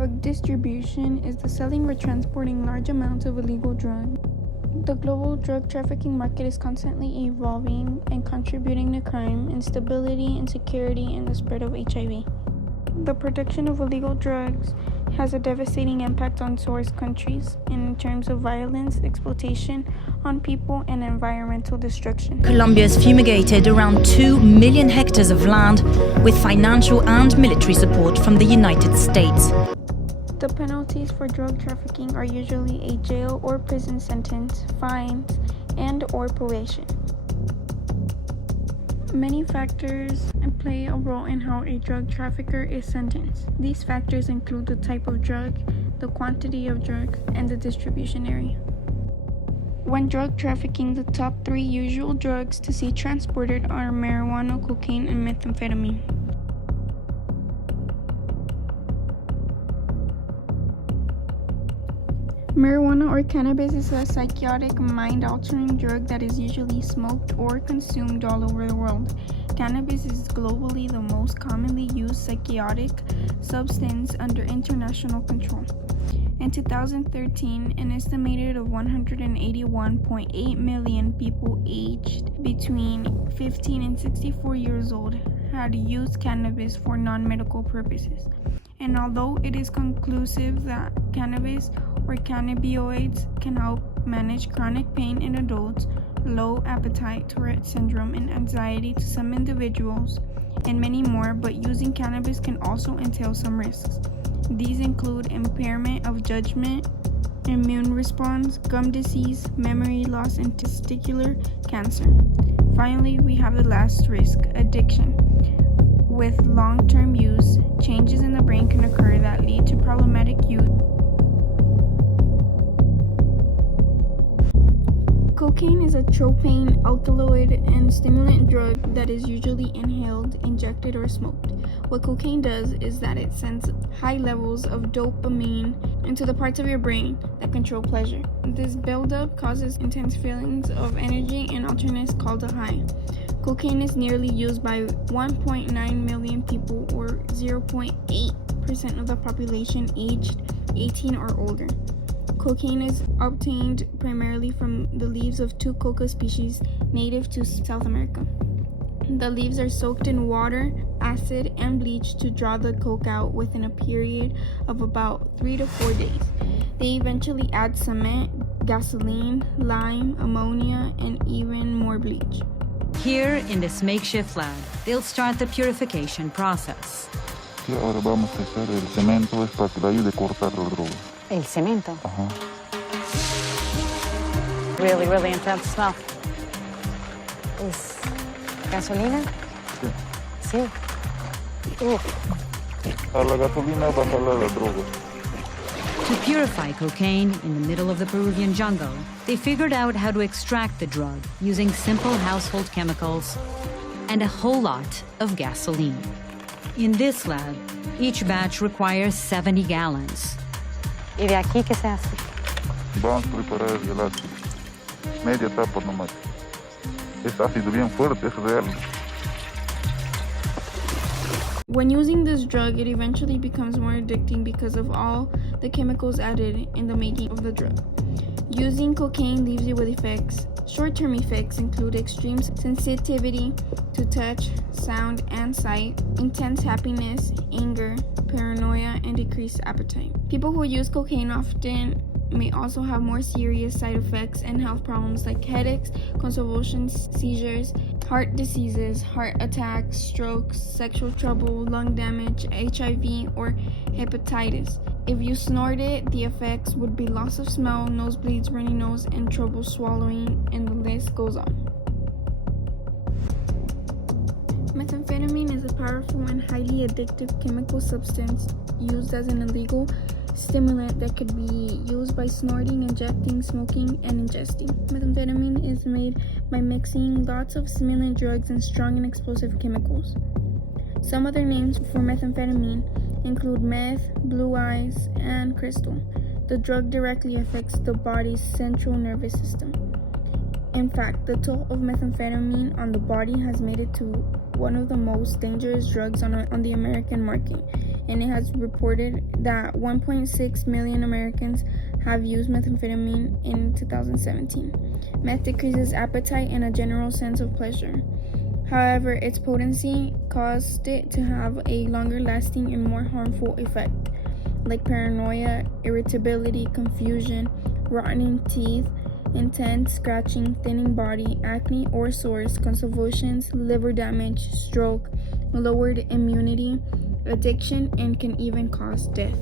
Drug distribution is the selling or transporting large amounts of illegal drugs. The global drug trafficking market is constantly evolving and contributing to crime, instability, insecurity, and the spread of HIV. The production of illegal drugs has a devastating impact on source countries in terms of violence, exploitation on people, and environmental destruction. Colombia has fumigated around 2 million hectares of land with financial and military support from the United States. The penalties for drug trafficking are usually a jail or prison sentence, fines, and/or probation. Many factors play a role in how a drug trafficker is sentenced. These factors include the type of drug, the quantity of drugs, and the distribution area. When drug trafficking, the top 3 usual drugs to see transported are marijuana, cocaine, and methamphetamine. Marijuana or cannabis is a psychotic, mind-altering drug that is usually smoked or consumed all over the world. Cannabis is globally the most commonly used psychotic substance under international control. In 2013, an estimated of 181.8 million people aged between 15 and 64 years old had used cannabis for non-medical purposes. And although it is conclusive that cannabis or cannabinoids can help manage chronic pain in adults, low appetite, Tourette syndrome, and anxiety to some individuals, and many more, but using cannabis can also entail some risks. These include impairment of judgment, immune response, gum disease, memory loss, and testicular cancer. Finally, we have the last risk, addiction. With long-term use, changes in the brain can occur that lead to problematic use. Cocaine is a tropane, alkaloid, and stimulant drug that is usually inhaled, injected, or smoked. What cocaine does is that it sends high levels of dopamine into the parts of your brain that control pleasure. This buildup causes intense feelings of energy and alertness called a high. Cocaine is nearly used by 1.9 million people, or 0.8% of the population aged 18 or older. Cocaine is obtained primarily from the leaves of 2 coca species native to South America. The leaves are soaked in water, acid, and bleach to draw the coke out within a period of about 3 to 4 days. They eventually add cement, gasoline, lime, ammonia, and even more bleach. Here in this makeshift lab, they'll start the purification process. Sí, ahora vamos a echar el cemento es para que le ayude a cortar la droga. El cemento? Ajá. Really, really intense smell. ¿Es gasolina? Sí. Sí. A la gasolina va a jalar la droga. To purify cocaine in the middle of the Peruvian jungle, they figured out how to extract the drug using simple household chemicals and a whole lot of gasoline. In this lab, each batch requires 70 gallons. ¿Y de aquí qué se hace? Vamos a preparar el ácido. Media tapa nomás. Es ácido bien fuerte, es real. When using this drug, it eventually becomes more addicting because of all the chemicals added in the making of the drug. Using cocaine leaves you with effects. Short-term effects include extreme sensitivity to touch, sound, and sight, intense happiness, anger, paranoia, and decreased appetite. People who use cocaine often may also have more serious side effects and health problems like headaches, convulsions, seizures, heart diseases, heart attacks, strokes, sexual trouble, lung damage, HIV, or hepatitis. If you snort it, the effects would be loss of smell, nosebleeds, runny nose, and trouble swallowing, and the list goes on. Methamphetamine is a powerful and highly addictive chemical substance used as an illegal stimulant that could be used by snorting, injecting, smoking, and ingesting. Methamphetamine is made by mixing lots of stimulant drugs and strong and explosive chemicals. Some other names for methamphetamine include meth, blue ice, and crystal. The drug directly affects the body's central nervous system. In fact, the toll of methamphetamine on the body has made it to one of the most dangerous drugs on the American market. and it has reported that 1.6 million Americans have used methamphetamine in 2017. Meth decreases appetite and a general sense of pleasure. However, its potency caused it to have a longer-lasting and more harmful effect, like paranoia, irritability, confusion, rotting teeth, intense scratching, thinning body, acne or sores, convulsions, liver damage, stroke, lowered immunity, addiction, and can even cause death.